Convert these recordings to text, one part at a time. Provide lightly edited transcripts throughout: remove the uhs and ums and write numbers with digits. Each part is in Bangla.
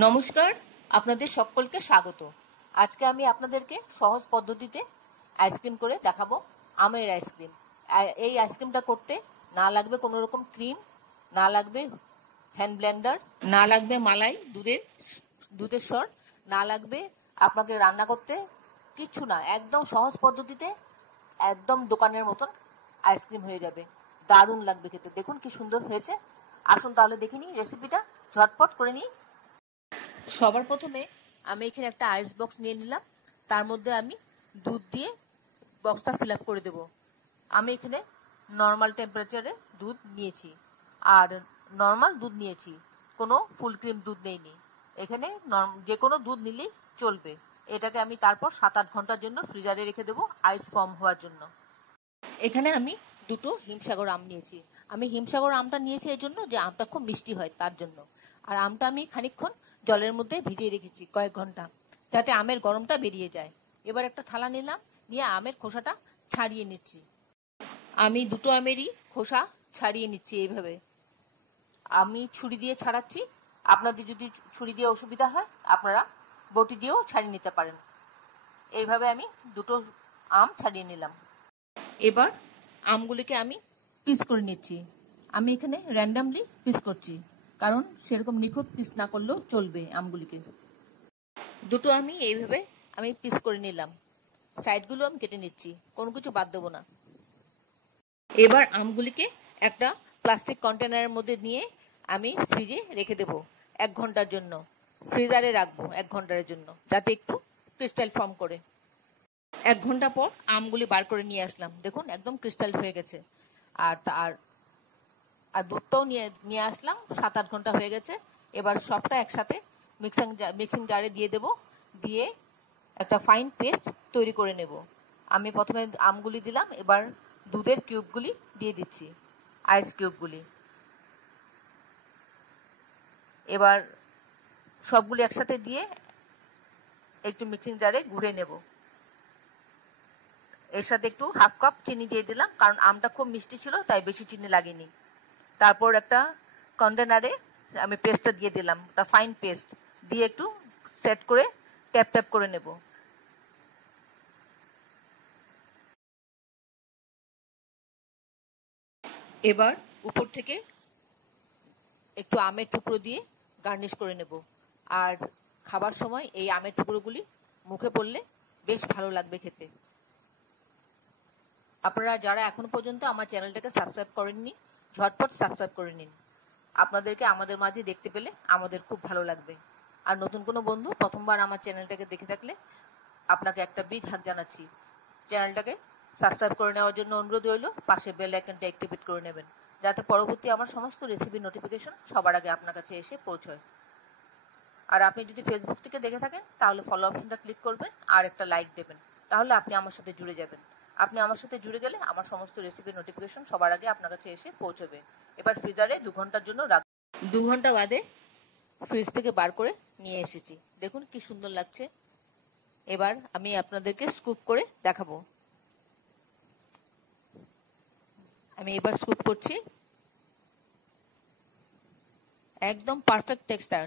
নমস্কার, আপনাদের সকলকে স্বাগত। আজকে আমি আপনাদেরকে সহজ পদ্ধতিতে আইসক্রিম করে দেখাবো, আমের আইসক্রিম। এই আইসক্রিমটা করতে না লাগবে কোনো রকম ক্রিম, না লাগবে হ্যান্ড ব্লেন্ডার, না লাগবে মালাই দুধের স্বর, না লাগবে আপনাকে রান্না করতে কিচ্ছু না। একদম সহজ পদ্ধতিতে একদম দোকানের মতন আইসক্রিম হয়ে যাবে। দারুণ লাগবে খেতে। দেখুন কি সুন্দর হয়েছে। আসুন তাহলে দেখে নিই রেসিপিটা, ঝটপট করে নিই। সবার প্রথমে আমি এখানে একটা আইস বক্স নিয়ে নিলাম। তার মধ্যে আমি দুধ দিয়ে বক্সটা ফিল আপ করে দেব। আমি এখানে নর্মাল টেম্পারেচারে দুধ নিয়েছি, আর নর্মাল দুধ নিয়েছি, কোনো ফুল ক্রিম দুধ নেইনি। এখানে যে কোনো দুধ নিলেই চলবে। এটাকে আমি তারপর 7-8 ঘন্টার জন্য ফ্রিজারে রেখে দেবো আইস ফর্ম হওয়ার জন্য। এখানে আমি দুটো হিমসাগর আম নিয়েছি। আমি হিমসাগর আমটা নিয়েছি এই জন্য যে আমটা খুব মিষ্টি হয় তার জন্য। আর আমটা আমি খানিকক্ষণ জলের মধ্যে ভিজিয়ে রেখেছি কয়েক ঘন্টা, যাতে আমের গরমটা বেরিয়ে যায়। এবার একটা থালা নিলাম, নিয়ে আমের খোসাটা ছাড়িয়ে নিচ্ছি। আমি দুটো আমেরই খোসা ছাড়িয়ে নিচ্ছি এইভাবে। আমি ছুরি দিয়ে ছাড়াচ্ছি। আপনাদের যদি ছুরি দিয়ে অসুবিধা হয় আপনারা বটি দিয়েও ছাড়িয়ে নিতে পারেন। এইভাবে আমি দুটো আম ছাড়িয়ে নিলাম। এবার আমগুলিকে আমি পিস করে নিচ্ছি। আমি এখানে র্যান্ডামলি পিস করছি, কারণ সেরকম নিখুঁত পিস না করলেও চলবে আমগুলিকে। দুটো আমি এইভাবে আমি পিস করে নিলাম। সাইডগুলো আমি কেটে নিচ্ছি, কোনো কিছু বাদ দেবো না। এবার আমগুলিকে একটা প্লাস্টিক কন্টেনারের মধ্যে নিয়ে আমি ফ্রিজে রেখে দেবো 1 ঘন্টার জন্য। ফ্রিজারে রাখবো 1 ঘন্টার জন্য, যাতে একটু ক্রিস্টাল ফর্ম করে। 1 ঘন্টা পর আমগুলি বার করে নিয়ে আসলাম। দেখুন একদম ক্রিস্টাল হয়ে গেছে। আর আর দুধটাও নিয়ে আসলাম। 7-8 ঘন্টা হয়ে গেছে। এবার সবটা একসাথে মিক্সিং জারে দিয়ে দেব, দিয়ে একটা ফাইন পেস্ট তৈরি করে নেব। আমি প্রথমে আমগুলি দিলাম, এবার দুধের কিউবগুলি দিয়ে দিচ্ছি, আইস কিউবগুলি। এবার সবগুলি একসাথে দিয়ে একটু মিক্সিং জারে ঘুরে নেব। এর সাথে একটু 1/2 কাপ চিনি দিয়ে দিলাম, কারণ আমটা খুব মিষ্টি ছিল, তাই বেশি চিনি লাগেনি। তারপর একটা কন্টেনারে আমি পেস্টটা দিয়ে দিলাম, একটা ফাইন পেস্ট দিয়ে একটু সেট করে ট্যাপ ট্যাপ করে নেব। এবার উপর থেকে একটু আমের টুকরো দিয়ে গার্নিশ করে নেব। আর খাবার সময় এই আমের টুকরোগুলি মুখে পড়লে বেশ ভালো লাগবে খেতে। আপনারা যারা এখনো পর্যন্ত আমার চ্যানেলটাকে সাবস্ক্রাইব করেননি, ঝটপট সাবস্ক্রাইব করে নিন। আপনাদেরকে আমাদের মাঝে দেখতে পেলে আমাদের খুব ভালো লাগবে। আর নতুন কোনো বন্ধু প্রথমবার আমার চ্যানেলটাকে দেখে থাকলে আপনাকে একটা বিগ হাত জানাচ্ছি। চ্যানেলটাকে সাবস্ক্রাইব করে নেওয়ার জন্য অনুরোধ রইল। পাশে বেল আইকনটা অ্যাক্টিভেট করে নেবেন, যাতে পরবর্তী আমার সমস্ত রেসিপির নোটিফিকেশন সবার আগে আপনার কাছে এসে পৌঁছয়। আর আপনি যদি ফেসবুক থেকে দেখে থাকেন তাহলে ফলো অপশনটা ক্লিক করবেন আর একটা লাইক দেবেন, তাহলে আপনি আমার সাথে জুড়ে যাবেন। আপনি আমার সাথে জুড়ে গেলে আমার সমস্ত রেসিপির নোটিফিকেশন সবার আগে আপনার কাছে এসে পৌঁছবে। এবার ফ্রিজারে 2 ঘন্টার জন্য রাখ। 2 ঘন্টা বাদে ফ্রিজ থেকে বার করে নিয়ে এসেছি। দেখুন কি সুন্দর লাগছে। এবার আমি আপনাদেরকে স্কুপ করে দেখাবো। আমি এবার স্কুপ করছি। একদম পারফেক্ট টেক্সচার,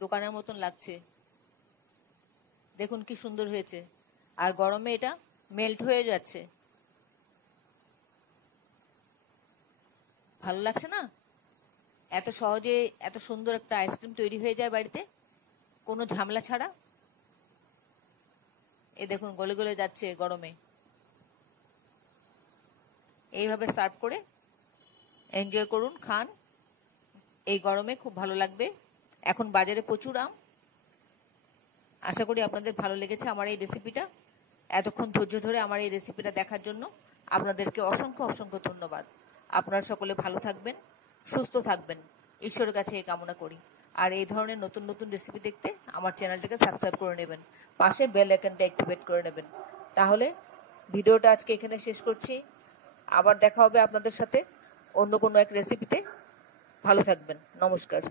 দোকানের মতন লাগছে। দেখুন কি সুন্দর হয়েছে। আর গরমে এটা মেল্ট হয়ে যাচ্ছে। ভালো লাগছে না? এত সহজে এত সুন্দর একটা আইসক্রিম তৈরি হয়ে যায় বাড়িতে, কোনো ঝামেলা ছাড়া। এই দেখুন গলে গলে যাচ্ছে গরমে। এইভাবে সার্ভ করে এনজয় করুন, খান। এই গরমে খুব ভালো লাগবে। এখন বাজারে প্রচুর আম। আশা করি আপনাদের ভালো লেগেছে আমার এই রেসিপিটা। এতক্ষণ ধৈর্য ধরে আমার এই রেসিপিটা দেখার জন্য আপনাদেরকে অসংখ্য অসংখ্য ধন্যবাদ। আপনারা সকলে ভালো থাকবেন, সুস্থ থাকবেন, ঈশ্বরের কাছে এই কামনা করি। আর এই ধরনের নতুন নতুন রেসিপি দেখতে আমার চ্যানেলটাকে সাবস্ক্রাইব করে নেবেন, পাশে বেল আইকনটা অ্যাক্টিভেট করে নেবেন। তাহলে ভিডিওটা আজকে এখানে শেষ করছি। আবার দেখা হবে আপনাদের সাথে অন্য কোনো এক রেসিপিতে। ভালো থাকবেন। নমস্কার।